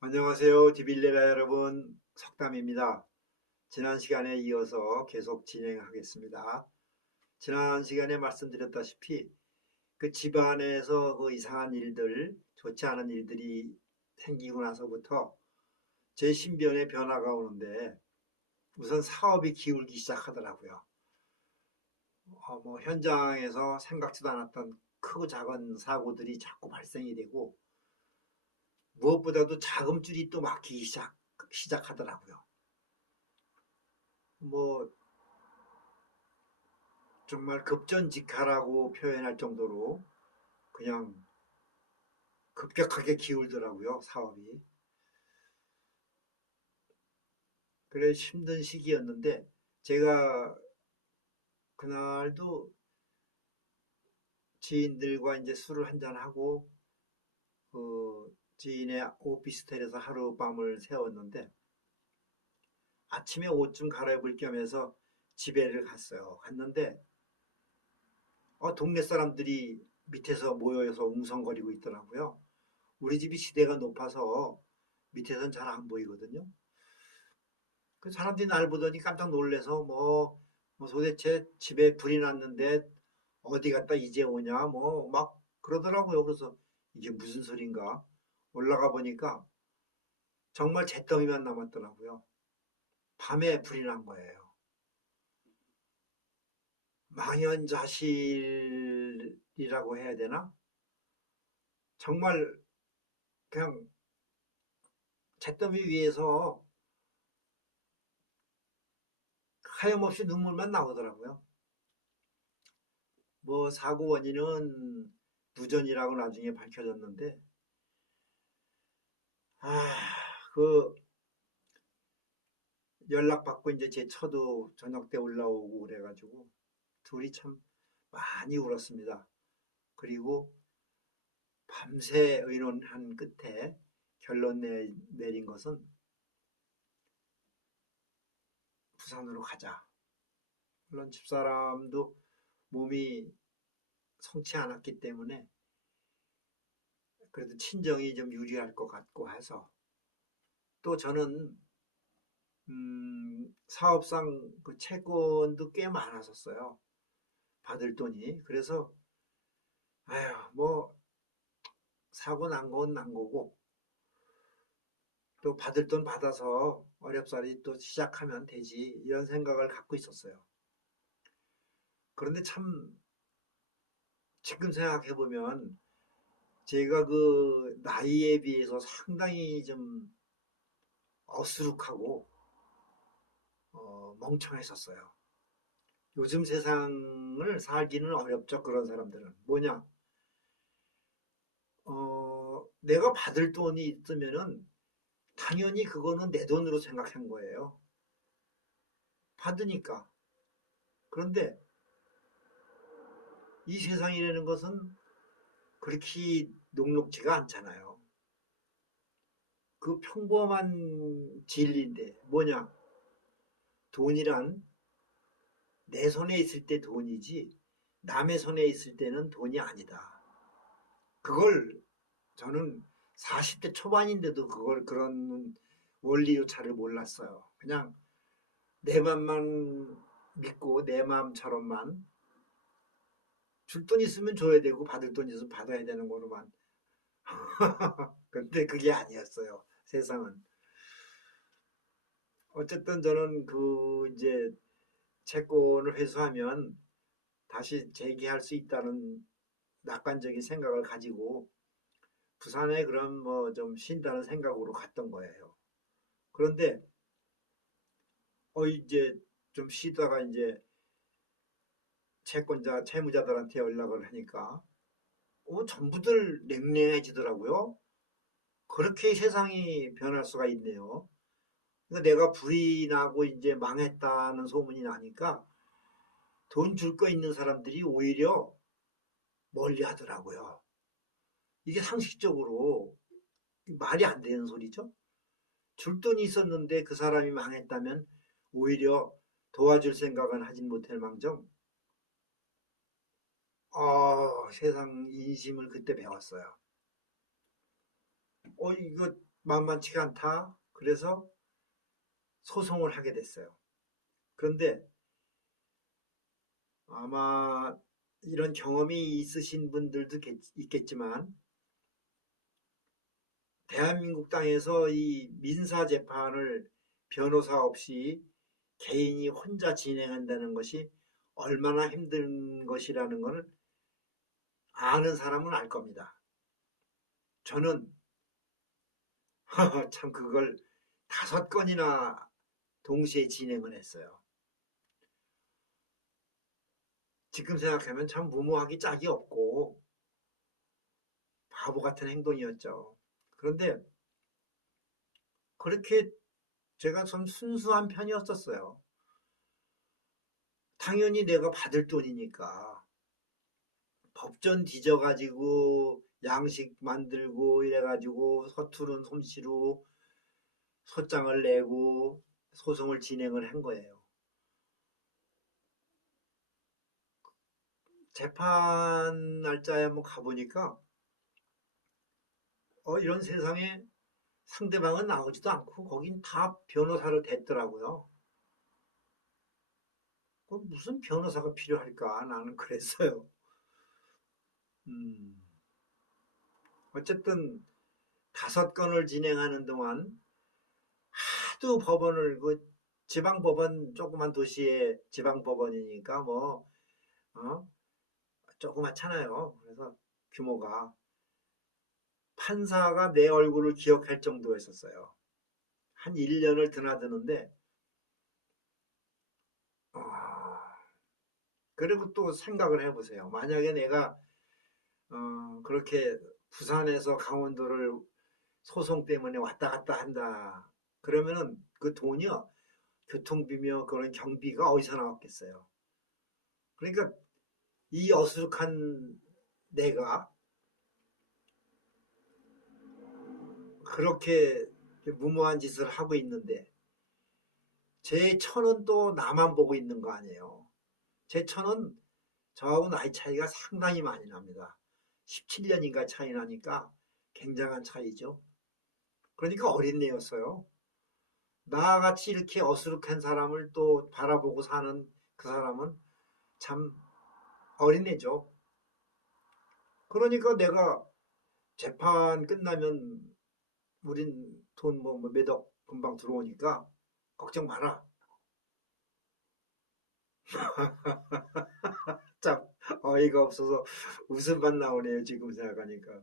안녕하세요. 디빌레라 여러분. 석담입니다. 지난 시간에 이어서 계속 진행하겠습니다. 지난 시간에 말씀드렸다시피 그 집안에서 그 이상한 일들, 좋지 않은 일들이 생기고 나서부터 제 신변에 변화가 오는데 우선 사업이 기울기 시작하더라고요. 현장에서 생각지도 않았던 크고 작은 사고들이 자꾸 발생이 되고 무엇보다도 자금줄이 또 막히기 시작하더라고요. 뭐 정말 급전직하라고 표현할 정도로 그냥 급격하게 기울더라고요, 사업이. 그래 힘든 시기였는데 제가 그날도 지인들과 이제 술을 한잔하고 그 지인의 오피스텔에서 하룻밤을 새웠는데 아침에 옷 좀 갈아입을 겸해서 집에를 갔어요. 갔는데 동네 사람들이 밑에서 모여서 웅성거리고 있더라고요. 우리 집이 지대가 높아서 밑에선 잘 안 보이거든요. 그 사람들이 날 보더니 깜짝 놀래서 뭐 도대체 집에 불이 났는데 어디 갔다 이제 오냐 뭐 막 그러더라고요. 그래서 이게 무슨 소린가 올라가 보니까 정말 잿더미만 남았더라고요. 밤에 불이 난 거예요. 망연자실이라고 해야 되나? 정말 그냥 잿더미 위에서 하염없이 눈물만 나오더라고요. 뭐 사고 원인은 누전이라고 나중에 밝혀졌는데 그 연락받고 이제 제 처도 저녁 때 올라오고 그래가지고 둘이 참 많이 울었습니다. 그리고 밤새 의논한 끝에 결론 내린 것은 부산으로 가자. 물론 집사람도 몸이 성치 않았기 때문에 그래도 친정이 좀 유리할 것 같고 해서 또 저는 사업상 그 채권도 꽤 많았었어요. 받을 돈이. 그래서 아휴 뭐 사고 난 건 난 거고 또 받을 돈 받아서 어렵사리 또 시작하면 되지 이런 생각을 갖고 있었어요. 그런데 참 지금 생각해 보면 제가 그 나이에 비해서 상당히 좀 어수룩하고 멍청했었어요. 요즘 세상을 살기는 어렵죠. 그런 사람들은 뭐냐? 내가 받을 돈이 있으면은 당연히 그거는 내 돈으로 생각한 거예요. 받으니까. 그런데 이 세상이라는 것은 그렇게 녹록지가 않잖아요. 그 평범한 진리인데 뭐냐? 돈이란 내 손에 있을 때 돈이지 남의 손에 있을 때는 돈이 아니다. 그걸 저는 40대 초반인데도 그걸 그런 원리로 잘 몰랐어요. 그냥 내 맘만 믿고 내 마음처럼만 줄 돈 있으면 줘야 되고 받을 돈 있으면 받아야 되는 거로만. 근데 그게 아니었어요. 세상은. 어쨌든 저는 그 이제 채권을 회수하면 다시 재기할 수 있다는 낙관적인 생각을 가지고 부산에 그럼 뭐 좀 쉰다는 생각으로 갔던 거예요. 그런데 이제 좀 쉬다가 이제 채권자 채무자들한테 연락을 하니까 전부들 냉랭해지더라고요. 그렇게 세상이 변할 수가 있네요. 그러니까 내가 불이 나고 이제 망했다는 소문이 나니까 돈 줄 거 있는 사람들이 오히려 멀리 하더라고요. 이게 상식적으로 말이 안 되는 소리죠. 줄 돈이 있었는데 그 사람이 망했다면 오히려 도와줄 생각은 하진 못할 망정 세상 인심을 그때 배웠어요. 이거 만만치가 않다. 그래서 소송을 하게 됐어요. 그런데 아마 이런 경험이 있으신 분들도 있겠지만 대한민국 땅에서 이 민사 재판을 변호사 없이 개인이 혼자 진행한다는 것이 얼마나 힘든 것이라는 것을 아는 사람은 알 겁니다. 저는 참 그걸 5건이나 동시에 진행을 했어요. 지금 생각하면 참 무모하기 짝이 없고 바보 같은 행동이었죠. 그런데 그렇게 제가 좀 순수한 편이었었어요. 당연히 내가 받을 돈이니까 법전 뒤져가지고 양식 만들고 이래가지고 서투른 솜씨로 소장을 내고 소송을 진행을 한 거예요. 재판 날짜에 한번 가보니까 이런 세상에 상대방은 나오지도 않고 거긴 다 변호사를 댔더라고요. 무슨 변호사가 필요할까 나는 그랬어요. 음, 어쨌든 5건을 진행하는 동안 하도 법원을 지방법원 조그만 도시의 지방법원이니까 어? 조그맣잖아요. 그래서 규모가 판사가 내 얼굴을 기억할 정도였었어요. 한 1년을 드나드는데 그리고 또 생각을 해보세요. 만약에 내가 그렇게 부산에서 강원도를 소송 때문에 왔다 갔다 한다. 그러면은 그 돈이요. 교통비며 그런 경비가 어디서 나왔겠어요. 그러니까 이 어수룩한 내가 그렇게 무모한 짓을 하고 있는데 제 처는 또 나만 보고 있는 거 아니에요. 제 처는 저하고 나이 차이가 상당히 많이 납니다. 17년인가 차이 나니까 굉장한 차이죠. 그러니까 어린애였어요. 나같이 이렇게 어수룩한 사람을 또 바라보고 사는 그 사람은 참 어린애죠. 그러니까 내가 재판 끝나면 우린 돈 몇억 금방 들어오니까 걱정 마라. 참 어이가 없어서 웃음만 나오네요. 지금 생각하니까.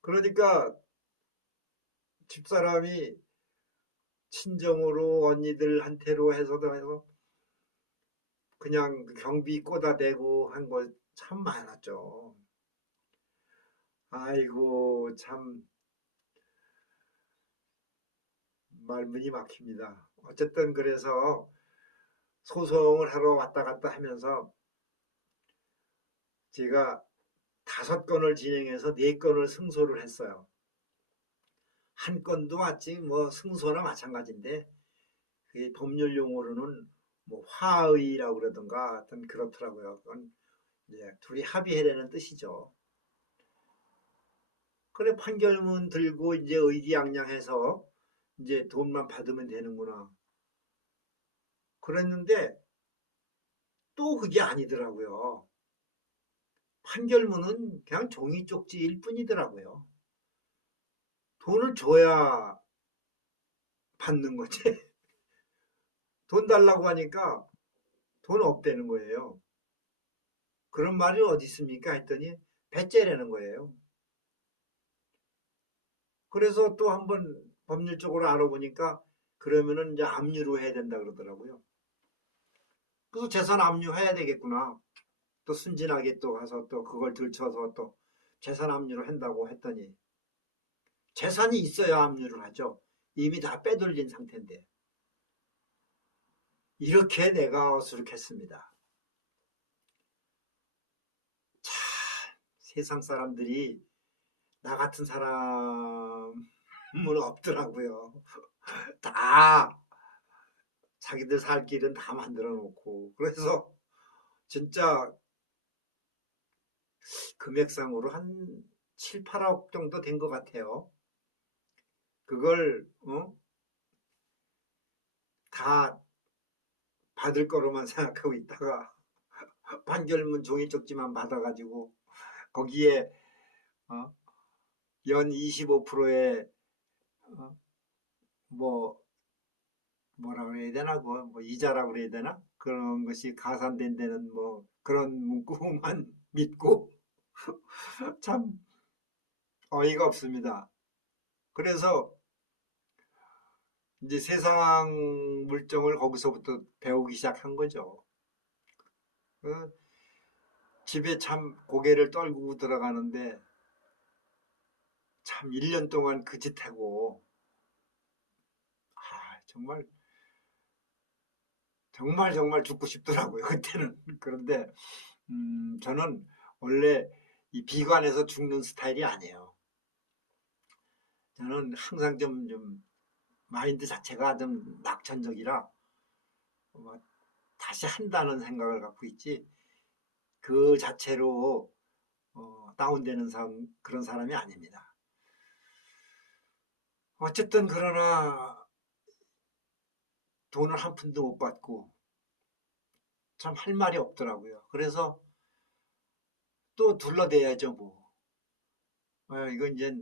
그러니까 집사람이 친정으로 언니들한테로 해서 그냥 경비 꽂아대고 한 거 참 많았죠. 아이고 참 말문이 막힙니다. 어쨌든 그래서 소송을 하러 왔다 갔다 하면서 제가 5건을 진행해서 4건을 승소를 했어요. 한 건도 마치 승소나 마찬가지인데 그게 법률 용어로는 화의라고 그러던가 하여튼 그렇더라고요. 그건 이제 둘이 합의해라는 뜻이죠. 그래 판결문 들고 이제 의기양양해서 이제 돈만 받으면 되는구나. 그랬는데 또 그게 아니더라고요. 판결문은 그냥 종이 쪽지일 뿐이더라고요. 돈을 줘야 받는 거지. 돈 달라고 하니까 돈 없다는 거예요. 그런 말이 어디 있습니까? 했더니 배째라는 거예요. 그래서 또 한번 법률적으로 알아보니까 그러면은 이제 압류로 해야 된다 그러더라고요. 그래서 재산 압류해야 되겠구나. 또 순진하게 또 가서 또 그걸 들춰서 또 재산 압류를 한다고 했더니 재산이 있어야 압류를 하죠. 이미 다 빼돌린 상태인데. 이렇게 내가 어수룩했습니다. 참 세상 사람들이 나 같은 사람은 없더라고요. 다 자기들 살 길은 다 만들어 놓고 그래서 진짜 금액상으로 한 7, 8억 정도 된 것 같아요. 그걸 다 받을 거로만 생각하고 있다가 판결문 종이 쪽지만 받아가지고 거기에 어, 연 25%의 뭐 뭐라 그래야 되나 뭐 이자라고 그래야 되나 그런 것이 가산된다는 뭐 그런 문구만 믿고 참 어이가 없습니다. 그래서 이제 세상 물정을 거기서부터 배우기 시작한 거죠. 그 집에 참 고개를 떨구고 들어가는데 참 1년 동안 그 짓 하고 정말 정말 정말 죽고 싶더라고요. 그때는. 그런데 저는 원래 이 비관해서 죽는 스타일이 아니에요. 저는 항상 좀 마인드 자체가 좀 낙천적이라 다시 한다는 생각을 갖고 있지 그 자체로 다운되는 그런 사람이 아닙니다. 어쨌든 그러나 돈을 한 푼도 못 받고 참 할 말이 없더라고요. 그래서 또 둘러대야죠 뭐. 이건 이제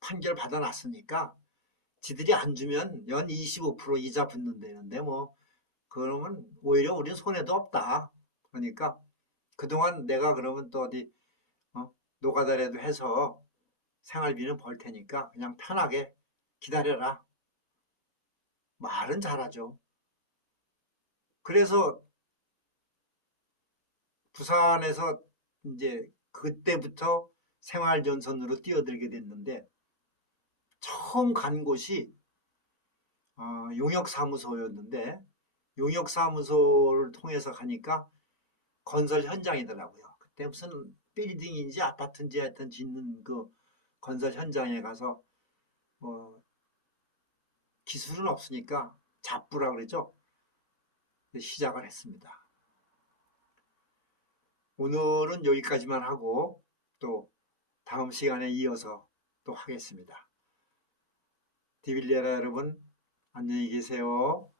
판결 받아놨으니까 지들이 안 주면 연 25% 이자 붙는다는데 뭐 그러면 오히려 우리는 손해도 없다. 그러니까 그동안 내가 그러면 또 어디 노가다라도 해서 생활비는 벌 테니까 그냥 편하게 기다려라. 말은 잘하죠. 그래서 부산에서 이제 그때부터 생활전선으로 뛰어들게 됐는데 처음 간 곳이 용역사무소였는데 용역사무소를 통해서 가니까 건설 현장이더라고요. 그때 무슨 빌딩인지 아파트인지 하여튼 짓는 그 건설 현장에 가서 기술은 없으니까 잡부라 그러죠. 시작을 했습니다. 오늘은 여기까지만 하고 또 다음 시간에 이어서 또 하겠습니다. 디빌리아라 여러분 안녕히 계세요.